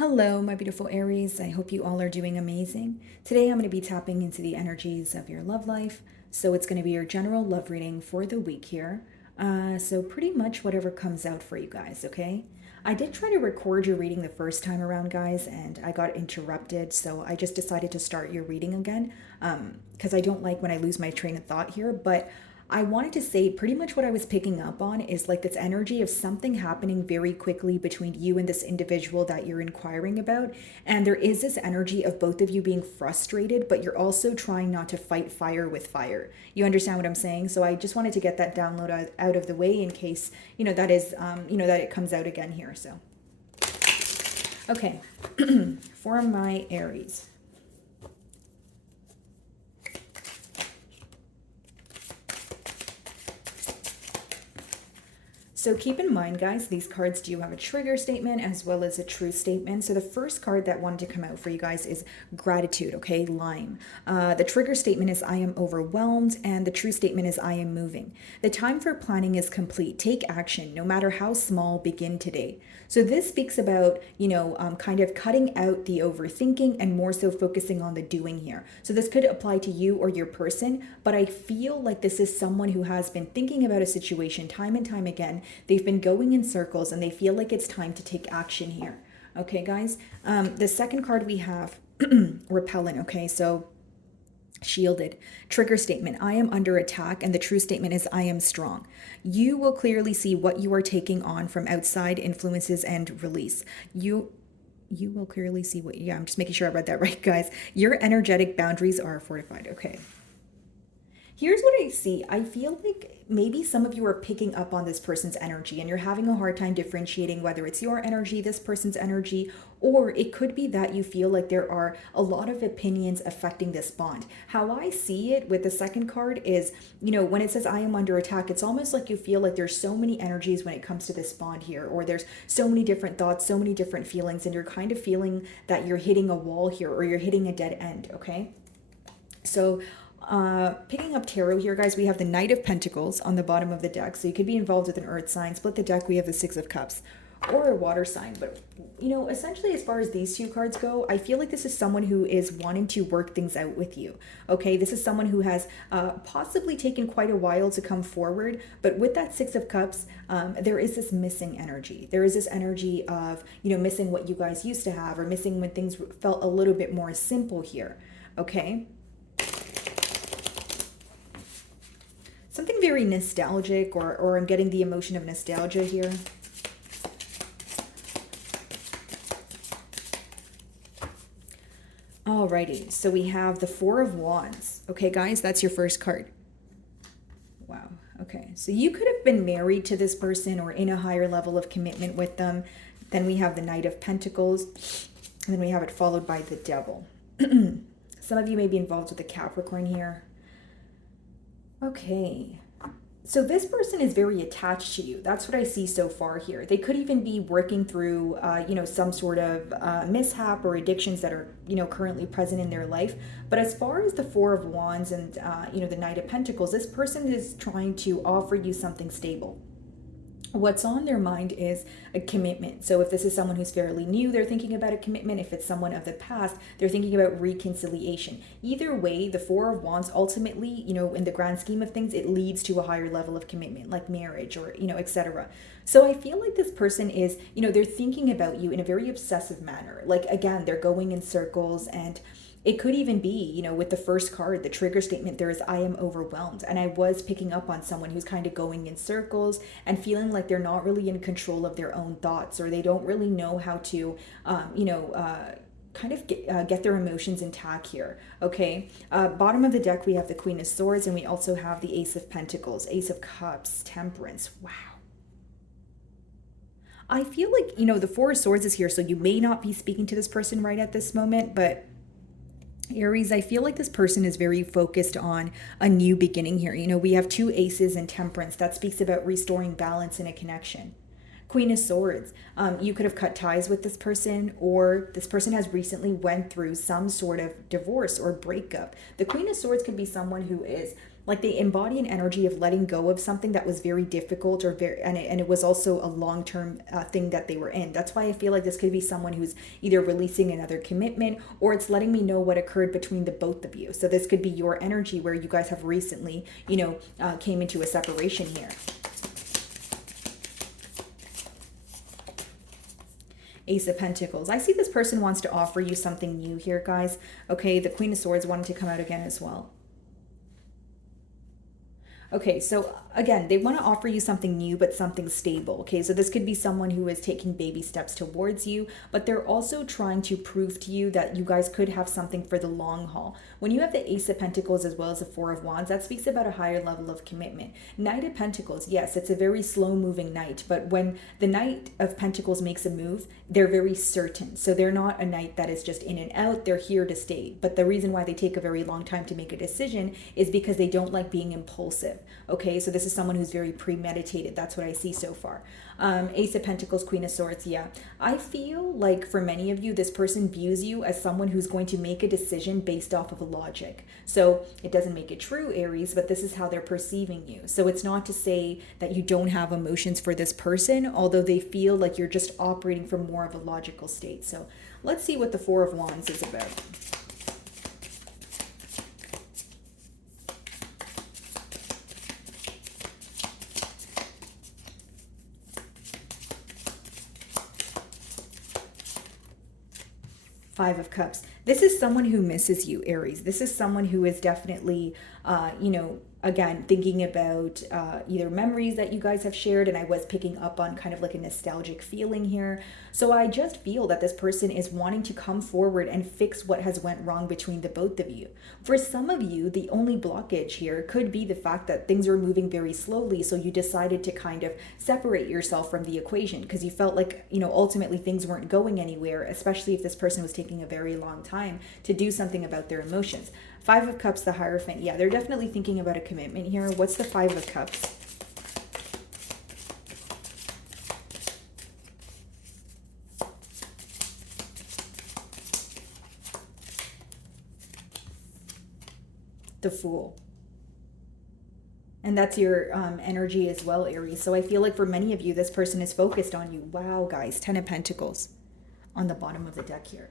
Hello, my beautiful Aries. I hope you all are doing amazing. Today, I'm going to be tapping into the energies of your love life. So, it's going to be your general love reading for the week here. So, pretty much whatever comes out for you guys, okay? I did try to record your reading the first time around, guys, and I got interrupted. So, I just decided to start your reading again because I don't like when I lose my train of thought here. But I wanted to say pretty much what I was picking up on is like this energy of something happening very quickly between you and this individual that you're inquiring about. And there is this energy of both of you being frustrated, but you're also trying not to fight fire with fire. You understand what I'm saying? So I just wanted to get that download out of the way in case, that is, that it comes out again here. So, okay, for my Aries. So keep in mind, guys, these cards do have a trigger statement as well as a truth statement. So the first card that wanted to come out for you guys is gratitude, okay, lime. The trigger statement is I am overwhelmed, and the truth statement is I am moving. The time for planning is complete. Take action, no matter how small, begin today. So this speaks about, kind of cutting out the overthinking and more so focusing on the doing here. So this could apply to you or your person, but I feel like this is someone who has been thinking about a situation time and time again. They've been going in circles and they feel like it's time to take action here. Okay, guys. The second card we have, repellent. Okay, so shielded. Trigger statement, I am under attack, and the true statement is I am strong. You will clearly see what you are taking on from outside influences and release. You will clearly see what, I'm just making sure I read that right, guys. Your energetic boundaries are fortified. Okay. Here's what I see. I feel like maybe some of you are picking up on this person's energy and you're having a hard time differentiating whether it's your energy, this person's energy, or it could be that you feel like there are a lot of opinions affecting this bond. How I see it with the second card is, when it says I am under attack, it's almost like you feel like there's so many energies when it comes to this bond here, or there's so many different thoughts, so many different feelings, and you're kind of feeling that you're hitting a wall here or you're hitting a dead end, okay? So picking up tarot here, guys, we have the Knight of Pentacles on the bottom of the deck. So you could be involved with an earth sign. Split the deck, we have the Six of Cups or a water sign. But, essentially as far as these two cards go, I feel like this is someone who is wanting to work things out with you. Okay, this is someone who has possibly taken quite a while to come forward. But with that Six of Cups, there is this missing energy. There is this energy of, missing what you guys used to have or missing when things felt a little bit more simple here. Okay. Something very nostalgic, or I'm getting the emotion of nostalgia here. Alrighty, so we have the Four of Wands. Okay, guys, that's your first card. Wow, okay. So you could have been married to this person or in a higher level of commitment with them. Then we have the Knight of Pentacles, and then we have it followed by the Devil. Some of you may be involved with a Capricorn here. Okay, so this person is very attached to you. That's what I see so far here. They could even be working through, some sort of mishap or addictions that are, currently present in their life. But as far as the Four of Wands and, the Knight of Pentacles, this person is trying to offer you something stable. What's on their mind is a commitment. So if this is someone who's fairly new, they're thinking about a commitment. If it's someone of the past, they're thinking about reconciliation. Either way, the Four of Wands ultimately, in the grand scheme of things, it leads to a higher level of commitment, like marriage or, etc. So I feel like this person is, they're thinking about you in a very obsessive manner. Like, again, they're going in circles, and it could even be, with the first card, the trigger statement, there is I am overwhelmed. And I was picking up on someone who's kind of going in circles and feeling like they're not really in control of their own thoughts, or they don't really know how to, kind of get their emotions intact here. Okay. Bottom of the deck, we have the Queen of Swords, and we also have the Ace of Pentacles, Ace of Cups, Temperance. Wow. I feel like, the Four of Swords is here, so you may not be speaking to this person right at this moment, but Aries, I feel like this person is very focused on a new beginning here. We have two aces and Temperance. That speaks about restoring balance in a connection. Queen of Swords, you could have cut ties with this person, or this person has recently went through some sort of divorce or breakup. The Queen of Swords could be someone who is Like they embody an energy of letting go of something that was very difficult or very, and it was also a long-term thing that they were in. That's why I feel like this could be someone who's either releasing another commitment, or it's letting me know what occurred between the both of you. So this could be your energy where you guys have recently, came into a separation here. Ace of Pentacles. I see this person wants to offer you something new here, guys. Okay, the Queen of Swords wanted to come out again as well. Okay, so again, they want to offer you something new, but something stable. Okay, so this could be someone who is taking baby steps towards you, but they're also trying to prove to you that you guys could have something for the long haul. When you have the Ace of Pentacles as well as the Four of Wands, that speaks about a higher level of commitment. Knight of Pentacles, yes, it's a very slow moving knight, but when the Knight of Pentacles makes a move, they're very certain. So they're not a knight that is just in and out, they're here to stay. But the reason why they take a very long time to make a decision is because they don't like being impulsive. Okay, so this is someone who's very premeditated. That's what I see so far. Ace of Pentacles, Queen of Swords, yeah. I feel like for many of you, this person views you as someone who's going to make a decision based off of logic. So it doesn't make it true, Aries, but this is how they're perceiving you. So it's not to say that you don't have emotions for this person, although they feel like you're just operating from more of a logical state. So let's see what the Four of Wands is about. Five of Cups. This is someone who misses you, Aries. This is someone who is definitely, again, thinking about either memories that you guys have shared, and I was picking up on kind of like a nostalgic feeling here. So I just feel that this person is wanting to come forward and fix what has went wrong between the both of you. For some of you, the only blockage here could be the fact that things are moving very slowly, so you decided to kind of separate yourself from the equation because you felt like, ultimately things weren't going anywhere, especially if this person was taking a very long time to do something about their emotions. Five of Cups, the Hierophant. Yeah, they're definitely thinking about a commitment here. What's the Five of Cups? The Fool. And that's your energy as well, Aries. So I feel like for many of you, this person is focused on you. Wow, guys, Ten of Pentacles on the bottom of the deck here.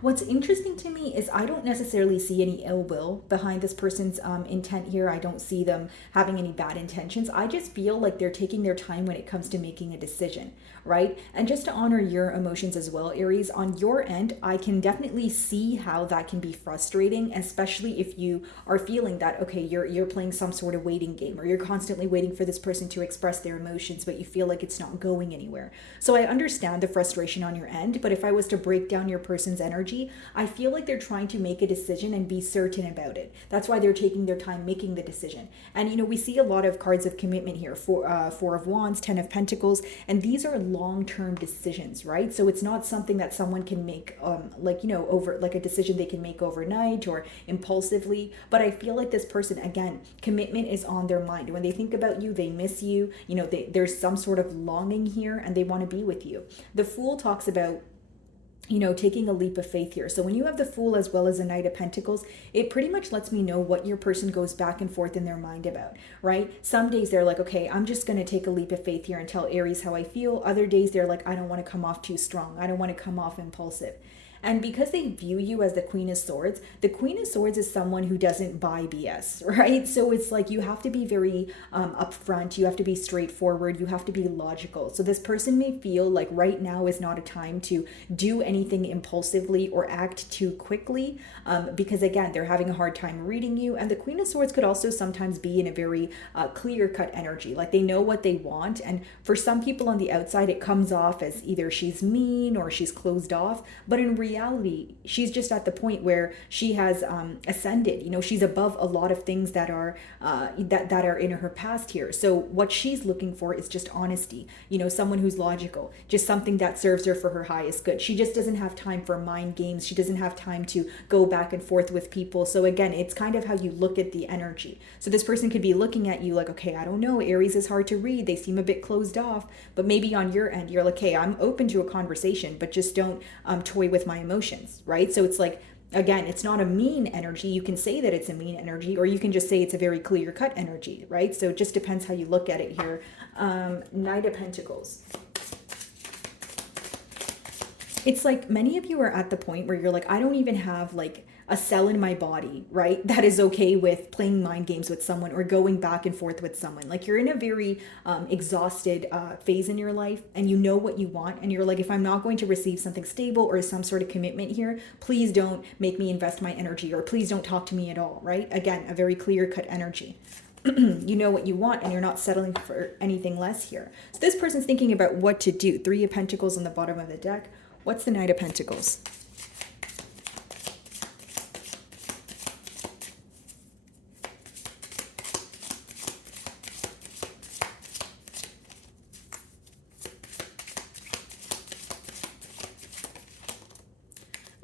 What's interesting to me is I don't necessarily see any ill will behind this person's intent here. I don't see them having any bad intentions. I just feel like they're taking their time when it comes to making a decision, right? And just to honor your emotions as well, Aries, on your end, I can definitely see how that can be frustrating, especially if you are feeling that, okay, you're playing some sort of waiting game, or you're constantly waiting for this person to express their emotions, but you feel like it's not going anywhere. So I understand the frustration on your end, but if I was to break down your person's energy, I feel like they're trying to make a decision and be certain about it. That's why they're taking their time making the decision. And we see a lot of cards of commitment here. Four of Wands, Ten of Pentacles, and these are long-term decisions, right? So it's not something that someone can make over like a decision they can make overnight or impulsively. But I feel like this person, again, commitment is on their mind. When they think about you, they miss you. There's some sort of longing here, and they want to be with you. The Fool talks about taking a leap of faith here. So when you have the Fool as well as a Knight of Pentacles, it pretty much lets me know what your person goes back and forth in their mind about, right? Some days they're like, okay, I'm just going to take a leap of faith here and tell Aries how I feel. Other days they're like, I don't want to come off too strong. I don't want to come off impulsive. And because they view you as the Queen of Swords, the Queen of Swords is someone who doesn't buy BS, right? So it's like you have to be very upfront. You have to be straightforward. You have to be logical. So this person may feel like right now is not a time to do anything impulsively or act too quickly because, again, they're having a hard time reading you. And the Queen of Swords could also sometimes be in a very clear-cut energy. Like they know what they want. And for some people on the outside, it comes off as either she's mean or she's closed off. But in reality, she's just at the point where she has ascended. She's above a lot of things that are that are in her past here. So what she's looking for is just honesty. Someone who's logical, just something that serves her for her highest good. She just doesn't have time for mind games. She doesn't have time to go back and forth with people. So again, it's kind of how you look at the energy. So this person could be looking at you like, okay, I don't know, Aries is hard to read. They seem a bit closed off. But maybe on your end, you're like, hey, I'm open to a conversation, but just don't toy with my emotions, right? So it's like Again, it's not a mean energy. You can say that it's a mean energy, or you can just say it's a very clear-cut energy, right? So it just depends how you look at it here. Knight of Pentacles. It's like many of you are at the point where you're like, I don't even have like a cell in my body, right, that is okay with playing mind games with someone or going back and forth with someone. Like you're in a very exhausted phase in your life, and you know what you want, and you're like, if I'm not going to receive something stable or some sort of commitment here, please don't make me invest my energy, or please don't talk to me at all, right? Again, a very clear-cut energy. You know what you want, and you're not settling for anything less here. So this person's thinking about what to do. Three of Pentacles on the bottom of the deck. What's the Knight of Pentacles?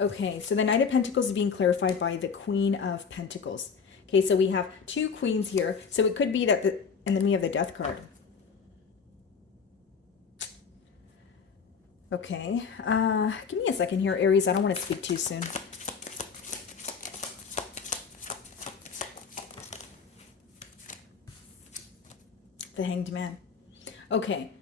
Okay, so the Knight of Pentacles is being clarified by the Queen of Pentacles. Okay, so we have two queens here. So it could be that and then we have the Death card. Okay, give me a second here, Aries. I don't want to speak too soon. The Hanged Man. Okay,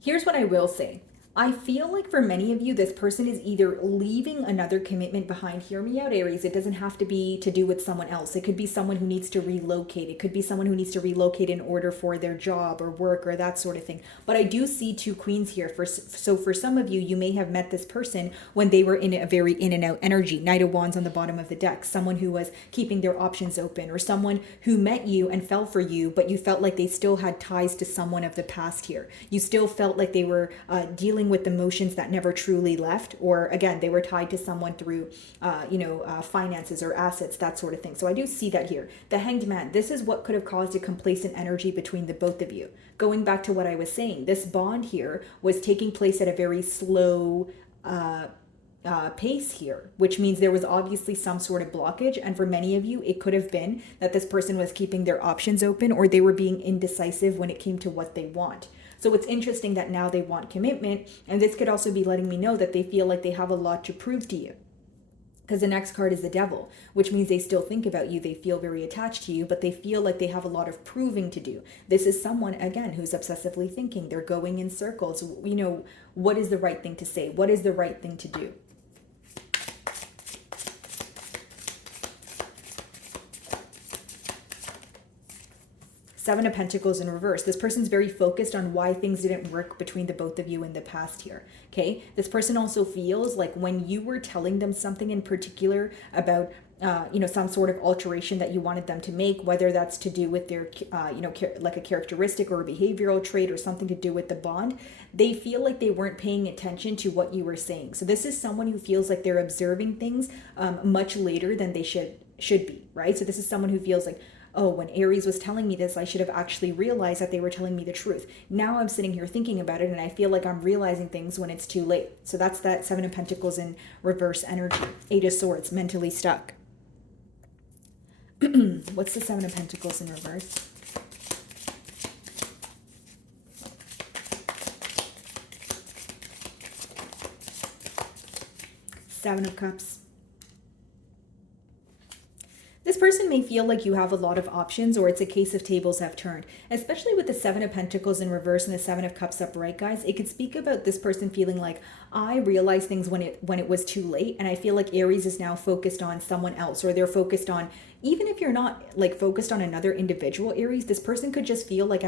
here's what I will say. I feel like for many of you, this person is either leaving another commitment behind. Hear me out, Aries. It doesn't have to be to do with someone else. It could be someone who needs to relocate. It could be someone who needs to relocate in order for their job or work or that sort of thing. But I do see two queens here. So for some of you, you may have met this person when they were in a very in and out energy. Knight of Wands on the bottom of the deck. Someone who was keeping their options open, or someone who met you and fell for you, but you felt like they still had ties to someone of the past here. You still felt like they were dealing with emotions that never truly left, or again, they were tied to someone through finances or assets, that sort of thing. So I do see that here. The Hanged Man, this is what could have caused a complacent energy between the both of you. Going back to what I was saying, this bond here was taking place at a very slow pace here, which means there was obviously some sort of blockage. And for many of you, it could have been that this person was keeping their options open, or they were being indecisive when it came to what they want. So it's interesting that now they want commitment, and this could also be letting me know that they feel like they have a lot to prove to you. Because the next card is the Devil, which means they still think about you, they feel very attached to you, but they feel like they have a lot of proving to do. This is someone, again, who's obsessively thinking. They're going in circles. What is the right thing to say? What is the right thing to do? Seven of Pentacles in reverse. This person's very focused on why things didn't work between the both of you in the past here. Okay. This person also feels like when you were telling them something in particular about some sort of alteration that you wanted them to make, whether that's to do with their, like a characteristic or a behavioral trait or something to do with the bond, they feel like they weren't paying attention to what you were saying. So this is someone who feels like they're observing things much later than they should be, right? So this is someone who feels like, oh, when Aries was telling me this, I should have actually realized that they were telling me the truth. Now I'm sitting here thinking about it, and I feel like I'm realizing things when it's too late. So that's that Seven of Pentacles in reverse energy. Eight of Swords, mentally stuck. What's the Seven of Pentacles in reverse? Seven of Cups. This person may feel like you have a lot of options, or it's a case of tables have turned, especially with the Seven of Pentacles in reverse and the Seven of Cups upright, guys. It could speak about this person feeling like, I realized things when it was too late, and I feel like Aries is now focused on someone else, or they're focused on, even if you're not like focused on another individual, Aries, this person could just feel like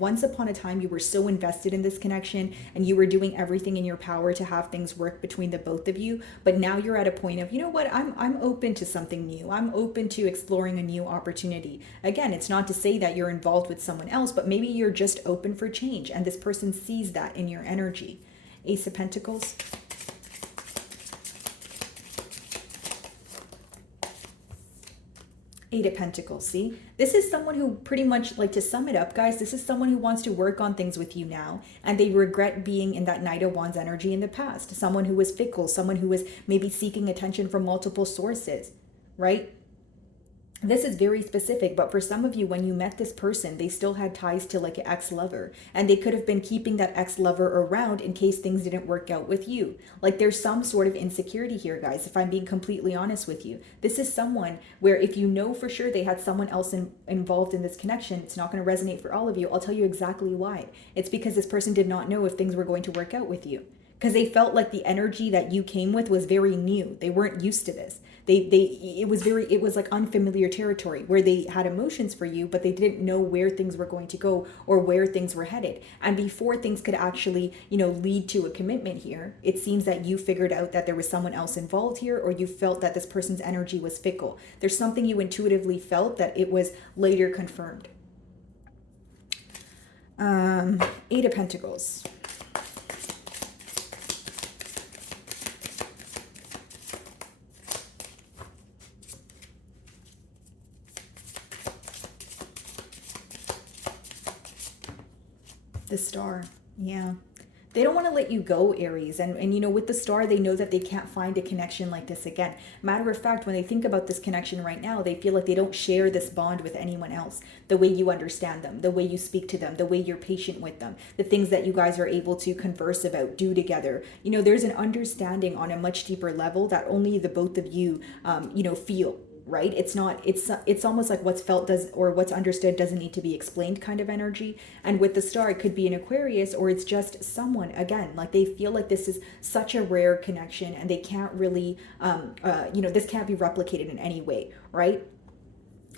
once upon a time you were so invested in this connection and you were doing everything in your power to have things work between the both of you, but now you're at a point of, you know what, I'm open to something new. I'm open to exploring a new opportunity. Again, it's not to say that you're involved with someone else, but maybe you're just open for change, and this person sees that in your energy. Ace of Pentacles. Eight of Pentacles. See, this is someone who pretty much, like, to sum it up, guys, this is someone who wants to work on things with you now, and they regret being in that Knight of Wands energy in the past. Someone who was fickle, someone who was maybe seeking attention from multiple sources, right? This is very specific, but for some of you, when you met this person, they still had ties to like an ex-lover, and they could have been keeping that ex-lover around in case things didn't work out with you. Like there's some sort of insecurity here, guys, if I'm being completely honest with you. This is someone where if you know for sure they had someone else involved in this connection, it's not going to resonate for all of you. I'll tell you exactly why. It's because this person did not know if things were going to work out with you, because they felt like the energy that you came with was very new. They weren't used to this. It was like unfamiliar territory where they had emotions for you, but they didn't know where things were going to go or where things were headed. And before things could actually, lead to a commitment here, it seems that you figured out that there was someone else involved here, or you felt that this person's energy was fickle. There's something you intuitively felt that it was later confirmed. Eight of Pentacles. The Star. Yeah. They don't want to let you go, Aries. And with the Star, they know that they can't find a connection like this again. Matter of fact, when they think about this connection right now, they feel like they don't share this bond with anyone else. The way you understand them, the way you speak to them, the way you're patient with them, the things that you guys are able to converse about, do together. There's an understanding on a much deeper level that only the both of you, feel. Right? It's almost like what's felt does, or what's understood doesn't need to be explained kind of energy. And with the Star, it could be an Aquarius, or it's just someone, again, like they feel like this is such a rare connection and they can't really, this can't be replicated in any way, right?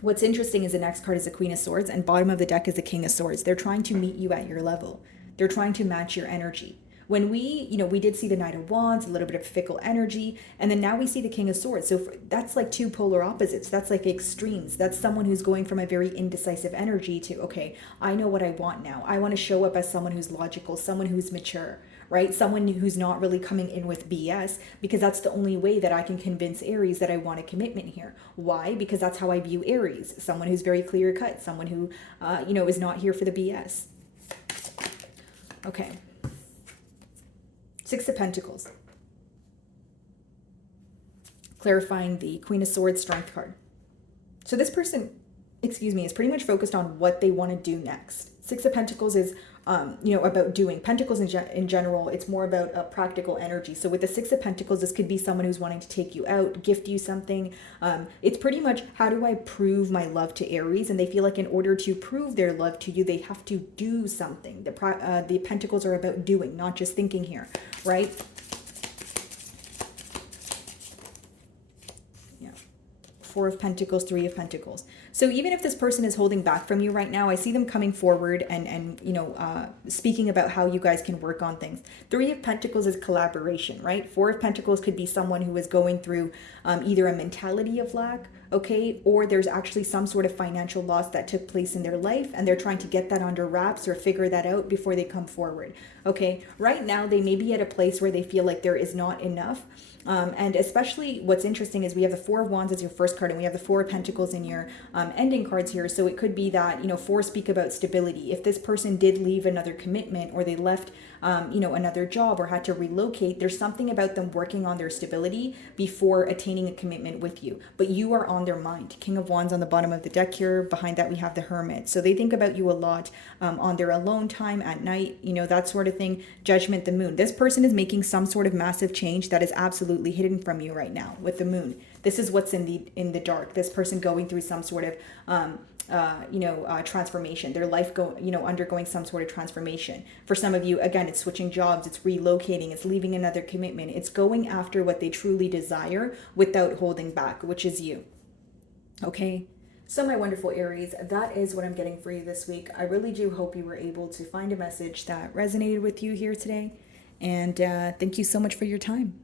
What's interesting is the next card is the Queen of Swords, and bottom of the deck is the King of Swords. They're trying to meet you at your level. They're trying to match your energy. When we did see the Knight of Wands, a little bit of fickle energy, and then now we see the King of Swords. So that's like two polar opposites. That's like extremes. That's someone who's going from a very indecisive energy to, okay, I know what I want now. I want to show up as someone who's logical, someone who's mature, right? Someone who's not really coming in with BS, because that's the only way that I can convince Aries that I want a commitment here. Why? Because that's how I view Aries. Someone who's very clear cut, someone who, is not here for the BS. Okay. Six of Pentacles. Clarifying the Queen of Swords Strength card. So this person, is pretty much focused on what they want to do next. Six of Pentacles is, about doing. Pentacles in general, it's more about practical energy. So with the Six of Pentacles, this could be someone who's wanting to take you out, gift you something. It's pretty much, how do I prove my love to Aries? And they feel like in order to prove their love to you, they have to do something. The Pentacles are about doing, not just thinking here, right? Four of Pentacles, Three of Pentacles. So even if this person is holding back from you right now, I see them coming forward and speaking about how you guys can work on things. Three of Pentacles is collaboration, right? Four of Pentacles could be someone who is going through either a mentality of lack, okay, or there's actually some sort of financial loss that took place in their life, and they're trying to get that under wraps or figure that out before they come forward, okay? Right now, they may be at a place where they feel like there is not enough. And especially what's interesting is we have the Four of Wands as your first card, and we have the Four of Pentacles in your ending cards here. So it could be that, four speak about stability. If this person did leave another commitment, or they left, another job, or had to relocate, there's something about them working on their stability before attaining a commitment with you. But you are on their mind. King of Wands on the bottom of the deck here. Behind that, we have the Hermit. So they think about you a lot on their alone time at night, that sort of thing. Judgment, the Moon. This person is making some sort of massive change that is absolutely hidden from you right now with the Moon. This is what's in the dark. This person going through some sort of transformation. Their life undergoing some sort of transformation. For some of you, again, it's switching jobs, it's relocating, it's leaving another commitment. It's going after what they truly desire without holding back, which is you. Okay. So my wonderful Aries, that is what I'm getting for you this week. I really do hope you were able to find a message that resonated with you here today. And thank you so much for your time.